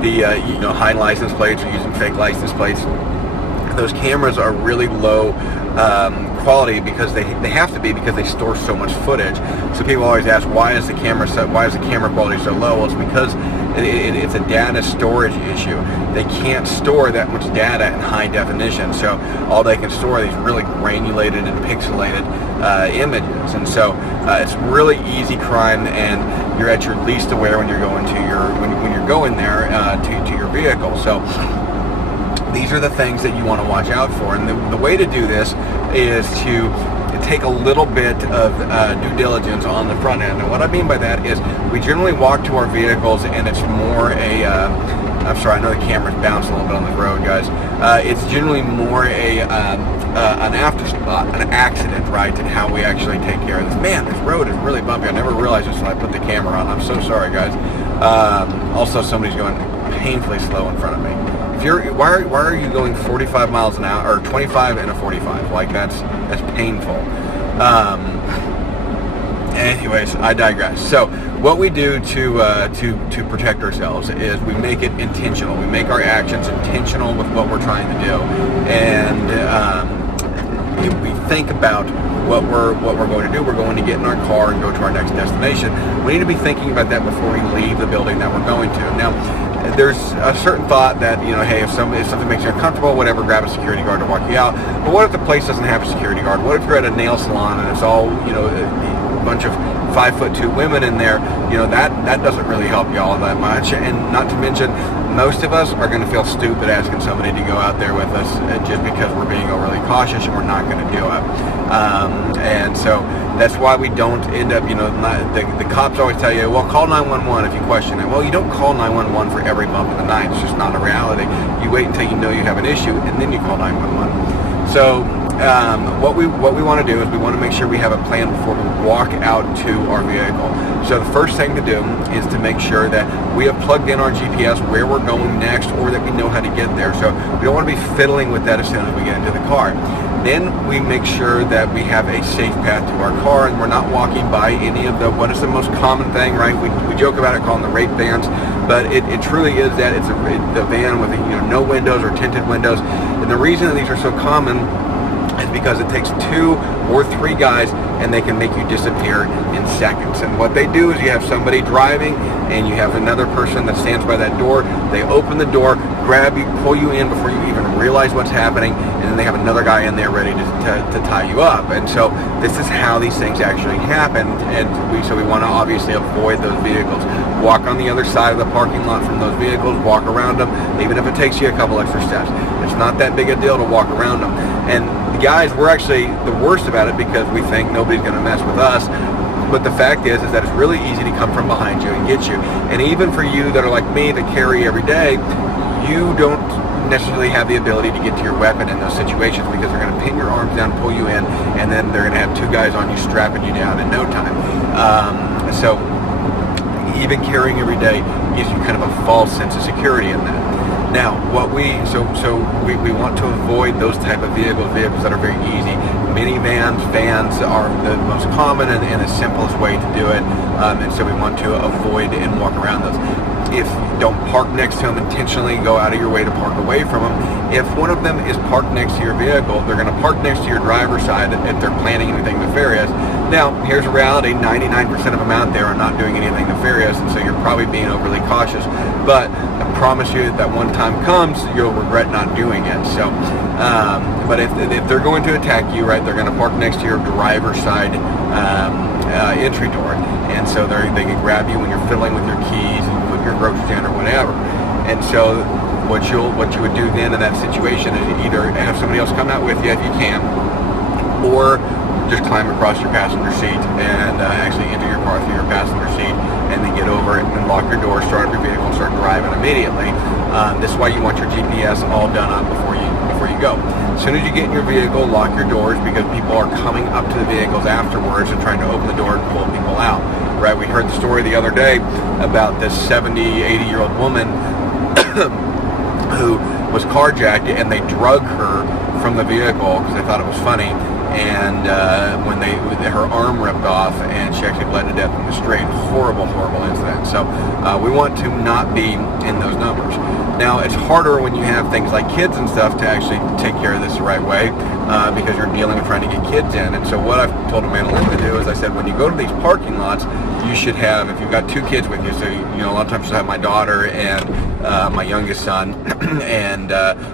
hiding license plates or using fake license plates. Those cameras are really low quality because they have to be, because they store so much footage. So people always ask, why is the camera quality so low? Well, it's because it's a data storage issue. They can't store that much data in high definition, so all they can store are these really granulated and pixelated images. And so it's really easy crime, and you're at your least aware when you're going to when you're going there to your vehicle. So these are the things that you want to watch out for, and the way to do this is to take a little bit of due diligence on the front end. And what I mean by that is we generally walk to our vehicles, and it's more I'm sorry, I know the camera's bouncing a little bit on the road, guys. It's generally more an afterthought, an accident, right, and how we actually take care of this. Man, this road is really bumpy. I never realized this when I put the camera on. I'm so sorry, guys. Also, somebody's going painfully slow in front of me. Why are you going 45 miles an hour, or 25 and a 45? Like, that's painful. Anyways, I digress. So what we do to protect ourselves is we make it intentional. We make our actions intentional with what we're trying to do, and we think about what we're going to do. We're going to get in our car and go to our next destination. We need to be thinking about that before we leave the building that we're going to. Now, there's a certain thought that, hey, if something makes you uncomfortable, whatever, grab a security guard to walk you out. But what if the place doesn't have a security guard? What if you're at a nail salon and it's all, a bunch of 5'2" women in there? That doesn't really help you all that much. And not to mention, most of us are going to feel stupid asking somebody to go out there with us just because we're being overly cautious and we're not going to do it. And so that's why we don't end up, the cops always tell you, well, call 911 if you question it. Well, you don't call 911 for every bump in the night. It's just not a reality. You wait until you know you have an issue, and then you call 911. So what we want to do is we want to make sure we have a plan before we walk out to our vehicle. So the first thing to do is to make sure that we have plugged in our GPS where we're going next, or that we know how to get there. So we don't want to be fiddling with that as soon as we get into the car. Then we make sure that we have a safe path to our car, and we're not walking by any of what is the most common thing, right? We joke about it calling the rape vans, but it truly is that. It's the van with no windows or tinted windows. And the reason that these are so common is because it takes 2 or 3 guys, and they can make you disappear in seconds. And what they do is you have somebody driving, and you have another person that stands by that door. They open the door, grab you, pull you in before you even realize what's happening, and then they have another guy in there ready to tie you up. And so this is how these things actually happen, and we want to obviously avoid those vehicles. Walk on the other side of the parking lot from those vehicles, walk around them, even if it takes you a couple extra steps. It's not that big a deal to walk around them. And the guys, we're actually the worst about it because we think nobody's going to mess with us. But the fact is that it's really easy to come from behind you and get you. And even for you that are like me that carry every day, you don't necessarily have the ability to get to your weapon in those situations because they're going to pin your arms down, pull you in, and then they're going to have 2 guys on you strapping you down in no time. So even carrying every day gives you kind of a false sense of security in that. Now, we want to avoid those type of vehicles that are very easy. Minivans, vans are the most common and the simplest way to do it, and so we want to avoid and walk around those. If don't park next to them intentionally, go out of your way to park away from them. If one of them is parked next to your vehicle, they're going to park next to your driver's side if they're planning anything nefarious. Now, here's a reality, 99% of them out there are not doing anything nefarious, and so you're probably being overly cautious. But I promise you that one time comes, you'll regret not doing it. So, but if they're going to attack you, right, they're going to park next to your driver's side entry door. And so they can grab you when you're fiddling with your keys and put your groceries in or whatever. And so what you would do then in that situation is either have somebody else come out with you if you can, or just climb across your passenger seat and actually enter your car through your passenger seat, and then get over it and lock your door, start up your vehicle, and start driving immediately. This is why you want your GPS all done up before you go. As soon as you get in your vehicle, lock your doors, because people are coming up to the vehicles afterwards and trying to open the door and pull people out. Right? We heard the story the other day about this 70, 80-year-old woman who was carjacked, and they drug her from the vehicle because they thought it was funny. and when her arm ripped off, and she actually bled to death in the street. Horrible incident. So we want to not be in those numbers. Now, it's harder when you have things like kids and stuff to actually take care of this the right way, because you're dealing with trying to get kids in. And so what I've told Amanda Lynn to do is, I said, when you go to these parking lots, you should have, if you've got 2 kids with you, so a lot of times you'll have my daughter and my youngest son, and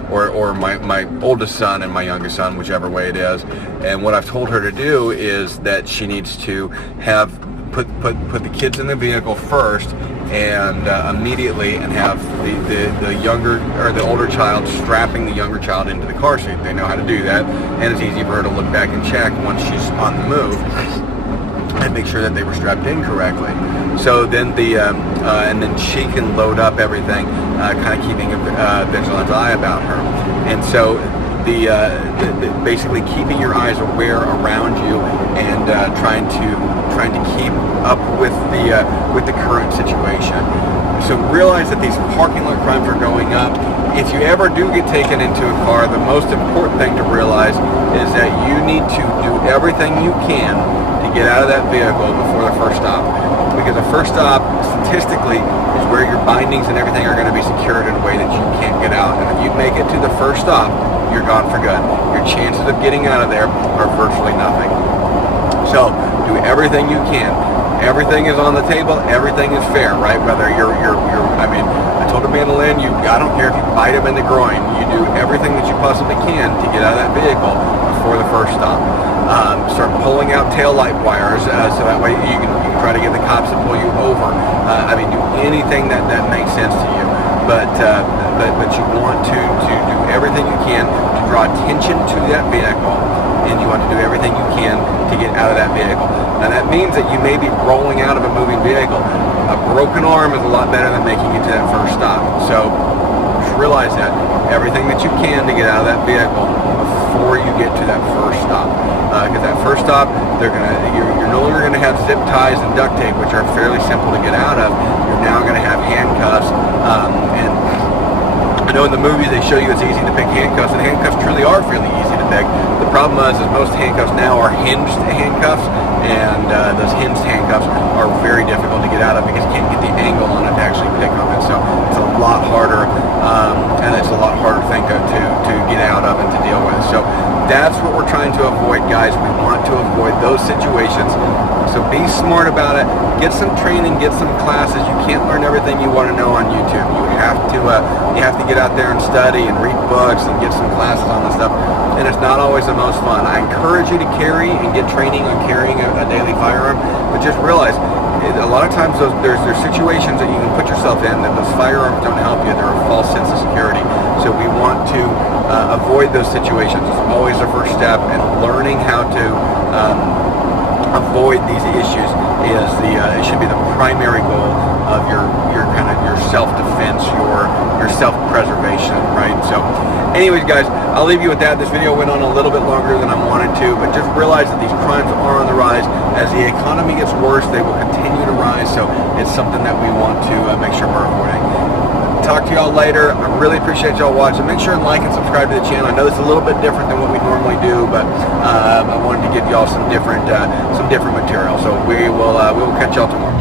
or my oldest son and my youngest son, whichever way it is. And what I've told her to do is that she needs to have put the kids in the vehicle first, and immediately, and have the younger or the older child strapping the younger child into the car seat. They know how to do that, and it's easy for her to look back and check once she's on the move and make sure that they were strapped in correctly. So then and then she can load up everything, kind of keeping a vigilant eye about her. And so basically keeping your eyes aware around you, and trying to keep up with the current situation. So realize that these parking lot crimes are going up. If you ever do get taken into a car, the most important thing to realize is that you need to do everything you can to get out of that vehicle before the first stop. Because the first stop, statistically, is where your bindings and everything are going to be secured in a way that you can't get out. And if you make it to the first stop, you're gone for good. Your chances of getting out of there are virtually nothing. So do everything you can. Everything is on the table. Everything is fair, right? Whether I told Amanda Lynn, I don't care if you bite him in the groin. You do everything that you possibly can to get out of that vehicle before the first stop. Start pulling out taillight wires, so that way you can try to get the cops to pull you over. Do anything that makes sense to you. But you want to do everything you can to draw attention to that vehicle, and you want to do everything you can to get out of that vehicle. Now that means that you may be rolling out of a moving vehicle. A broken arm is a lot better than making it to that first stop. So just realize that. Everything that you can to get out of that vehicle before you get to that first stop. Because that first stop, you're no longer going to have zip ties and duct tape, which are fairly simple to get out of. You're now going to have handcuffs. And I know in the movies they show you it's easy to pick handcuffs, and handcuffs truly are fairly easy to pick. The problem is most handcuffs now are hinged handcuffs, and those hinged handcuffs are very difficult to get out of because you can't get the angle on it to actually pick them. And so it's a lot harder, and it's a lot harder thing to get out of and to deal with. So that's what we're trying to avoid, guys. We want to avoid those situations. So be smart about it. Get some training, get some classes. You can't learn everything you want to know on YouTube. You have to get out there and study and read books and get some classes on this stuff. And it's not always the most fun. I encourage you to carry and get training on carrying a daily firearm, but just realize a lot of times there's situations that you can put yourself in that those firearms don't help you. They're a false sense of security. So we want to avoid those situations. It's always the first step, and learning how to avoid these issues it should be the primary goal of your self-defense, your self-preservation, right? So anyways, guys, I'll leave you with that. This video went on a little bit longer than I wanted to, but just realize that these crimes are on the rise. As the economy gets worse, they will continue to rise, so it's something that we want to make sure we're avoiding. Talk to y'all later. I really appreciate y'all watching. Make sure and like and subscribe to the channel. I know it's a little bit different than what we normally do, but I wanted to give y'all some different material. So we will catch y'all tomorrow.